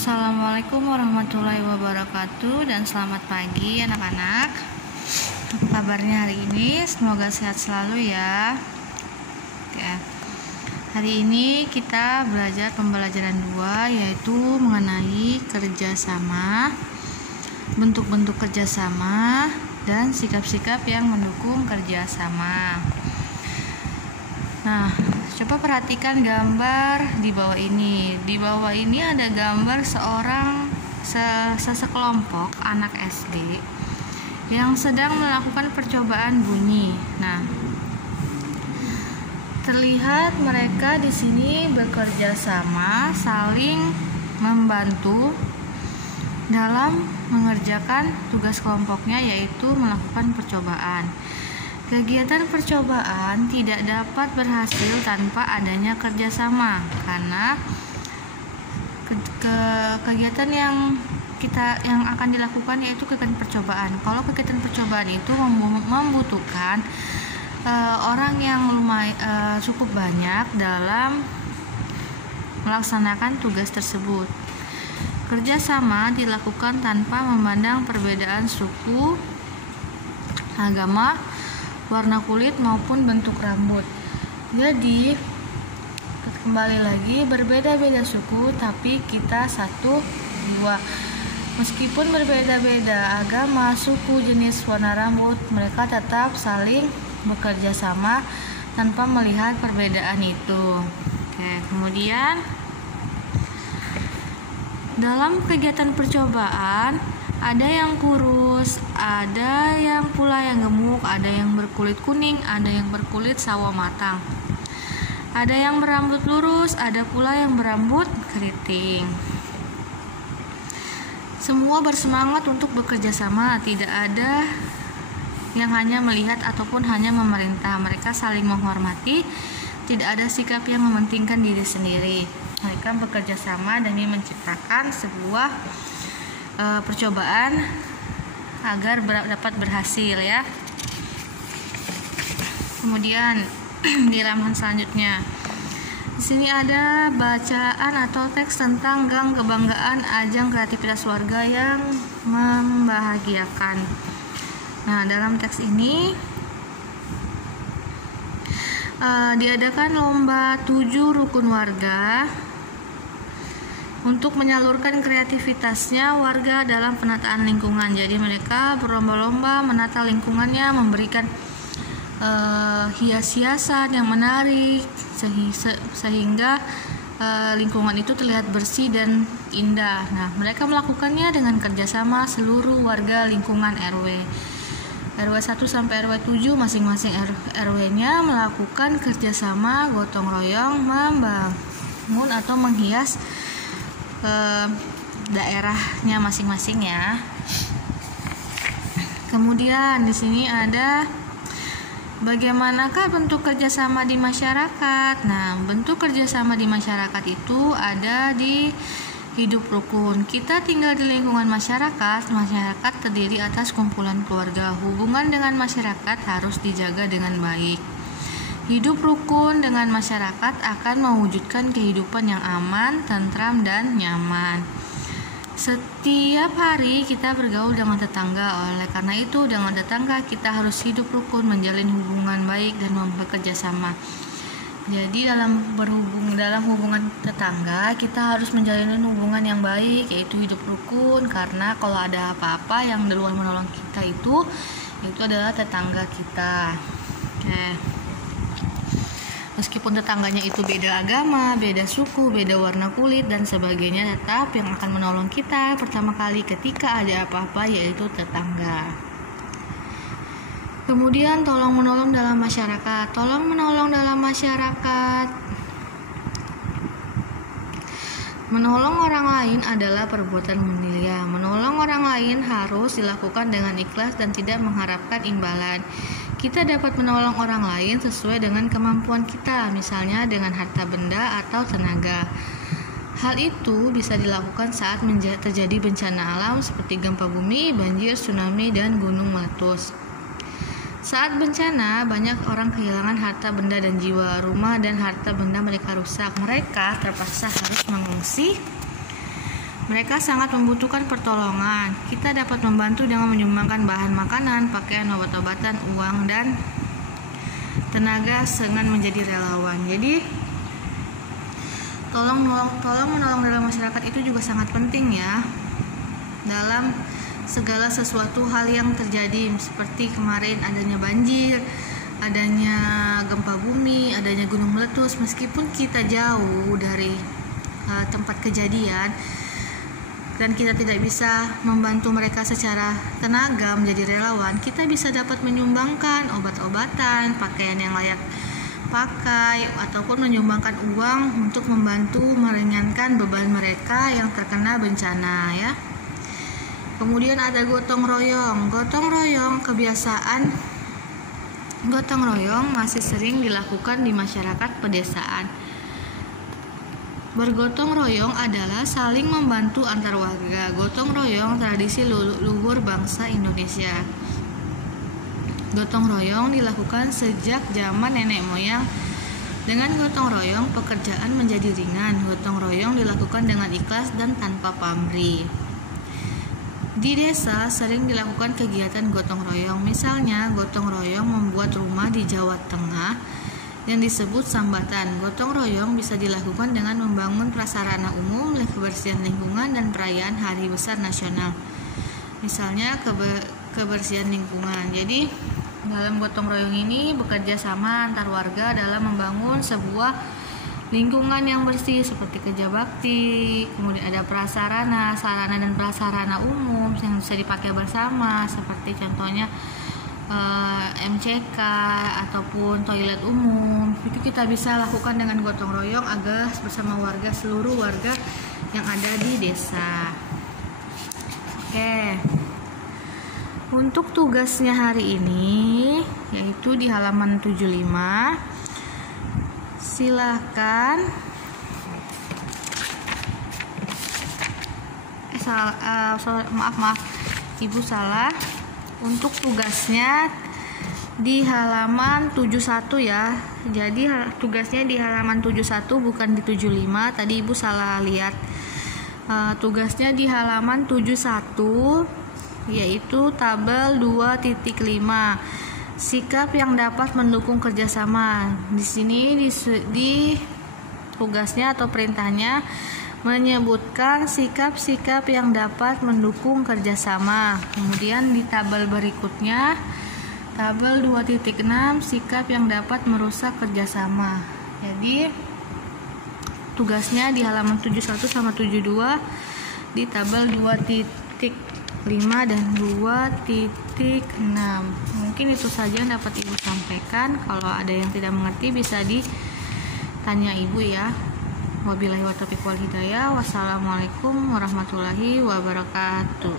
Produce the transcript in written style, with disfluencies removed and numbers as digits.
Assalamualaikum warahmatullahi wabarakatuh dan selamat pagi anak-anak. Apa kabarnya hari ini? Semoga sehat selalu ya. Oke. Hari ini kita belajar pembelajaran 2 yaitu mengenai kerjasama, bentuk-bentuk kerjasama dan sikap-sikap yang mendukung kerjasama. Nah, coba perhatikan gambar di bawah ini. Di bawah ini ada gambar sekelompok anak SD yang sedang melakukan percobaan bunyi. Nah, terlihat mereka di sini bekerja sama, saling membantu dalam mengerjakan tugas kelompoknya, yaitu melakukan percobaan. Kegiatan percobaan tidak dapat berhasil tanpa adanya kerjasama, karena kegiatan yang akan dilakukan yaitu kegiatan percobaan. Kalau kegiatan percobaan itu membutuhkan orang yang cukup banyak dalam melaksanakan tugas tersebut. Kerjasama dilakukan tanpa memandang perbedaan suku, agama, warna kulit maupun bentuk rambut. Jadi kembali lagi, berbeda-beda suku tapi kita satu jiwa. Meskipun berbeda-beda agama, suku, jenis, warna rambut, mereka tetap saling bekerja sama tanpa melihat perbedaan itu. Oke, kemudian dalam kegiatan percobaan ada yang kurus, ada yang pula yang gemuk, ada yang berkulit kuning, ada yang berkulit sawo matang, ada yang berambut lurus, ada pula yang berambut keriting. Semua bersemangat untuk bekerja sama, tidak ada yang hanya melihat ataupun hanya memerintah. Mereka saling menghormati, tidak ada sikap yang mementingkan diri sendiri. Mereka bekerja sama demi menciptakan sebuah percobaan agar dapat berhasil ya. Kemudian di halaman selanjutnya, di sini ada bacaan atau teks tentang gang kebanggaan ajang kreativitas warga yang membahagiakan. Nah, dalam teks ini diadakan lomba 7 rukun warga untuk menyalurkan kreativitasnya warga dalam penataan lingkungan. Jadi mereka berlomba-lomba menata lingkungannya, memberikan hias-hiasan yang menarik sehingga lingkungan itu terlihat bersih dan indah. Nah, mereka melakukannya dengan kerjasama seluruh warga lingkungan RW 1 sampai RW 7, masing-masing RW-nya melakukan kerjasama gotong royong membangun atau menghias daerahnya masing-masing ya. Kemudian di sini ada bagaimanakah bentuk kerjasama di masyarakat. Nah, bentuk kerjasama di masyarakat itu ada di hidup rukun. Kita tinggal di lingkungan masyarakat. Masyarakat terdiri atas kumpulan keluarga. Hubungan dengan masyarakat harus dijaga dengan baik. Hidup rukun dengan masyarakat akan mewujudkan kehidupan yang aman, tentram, dan nyaman. Setiap hari kita bergaul dengan tetangga. Oleh karena itu, dengan tetangga kita harus hidup rukun, menjalin hubungan baik, dan bekerja sama. Jadi dalam hubungan tetangga kita harus menjalin hubungan yang baik, yaitu hidup rukun. Karena kalau ada apa-apa yang duluan menolong kita itu adalah tetangga kita. Oke. Meskipun tetangganya itu beda agama, beda suku, beda warna kulit dan sebagainya, tetap yang akan menolong kita pertama kali ketika ada apa-apa yaitu tetangga. Kemudian tolong menolong dalam masyarakat. Tolong menolong dalam masyarakat. Menolong orang lain adalah perbuatan mulia. Menolong orang lain harus dilakukan dengan ikhlas dan tidak mengharapkan imbalan. Kita dapat menolong orang lain sesuai dengan kemampuan kita, misalnya dengan harta benda atau tenaga. Hal itu bisa dilakukan saat terjadi bencana alam seperti gempa bumi, banjir, tsunami, dan gunung meletus. Saat bencana, banyak orang kehilangan harta benda dan jiwa. Rumah dan harta benda mereka rusak. Mereka terpaksa harus mengungsi Mereka sangat membutuhkan pertolongan. Kita dapat membantu dengan menyumbangkan bahan makanan, pakaian, obat-obatan, uang, dan tenaga dengan menjadi relawan. Jadi tolong menolong dalam masyarakat itu juga sangat penting ya, dalam segala sesuatu hal yang terjadi, seperti kemarin adanya banjir, adanya gempa bumi, adanya gunung meletus. Meskipun kita jauh dari tempat kejadian dan kita tidak bisa membantu mereka secara tenaga menjadi relawan, kita bisa dapat menyumbangkan obat-obatan, pakaian yang layak pakai, ataupun menyumbangkan uang untuk membantu meringankan beban mereka yang terkena bencana ya. Kemudian ada gotong royong. Gotong royong masih sering dilakukan di masyarakat pedesaan. Bergotong royong adalah saling membantu antar warga. Gotong royong tradisi luhur bangsa Indonesia. Gotong royong dilakukan sejak zaman nenek moyang. Dengan gotong royong, pekerjaan menjadi ringan. Gotong royong dilakukan dengan ikhlas dan tanpa pamrih. Di desa sering dilakukan kegiatan gotong royong. Misalnya, gotong royong membuat rumah di Jawa Tengah yang disebut sambatan. Gotong royong bisa dilakukan dengan membangun prasarana umum, kebersihan lingkungan, dan perayaan hari besar nasional. Misalnya kebersihan lingkungan. Jadi dalam gotong royong ini bekerja sama antar warga dalam membangun sebuah lingkungan yang bersih seperti kerja bakti. Kemudian ada sarana dan prasarana umum yang bisa dipakai bersama, seperti contohnya MCK ataupun toilet umum. Itu kita bisa lakukan dengan gotong royong agar bersama seluruh warga yang ada di desa. Oke. Untuk tugasnya hari ini yaitu di halaman 75. Silakan maaf Ibu salah. Untuk tugasnya di halaman 71 ya. Jadi tugasnya di halaman 71 bukan di 75. Tadi Ibu salah lihat. Tugasnya di halaman 71 yaitu tabel 2.5. Sikap yang dapat mendukung kerjasama. Di sini di tugasnya atau perintahnya menyebutkan sikap-sikap yang dapat mendukung kerjasama. Kemudian di tabel berikutnya, tabel 2.6, sikap yang dapat merusak kerjasama. Jadi tugasnya di halaman 71 sama 72 di tabel 2.5 dan 2.6. Mungkin itu saja yang dapat Ibu sampaikan. Kalau ada yang tidak mengerti bisa ditanya Ibu ya. Wabillahi wa taufiq wal hidayah. Wassalamualaikum warahmatullahi wabarakatuh.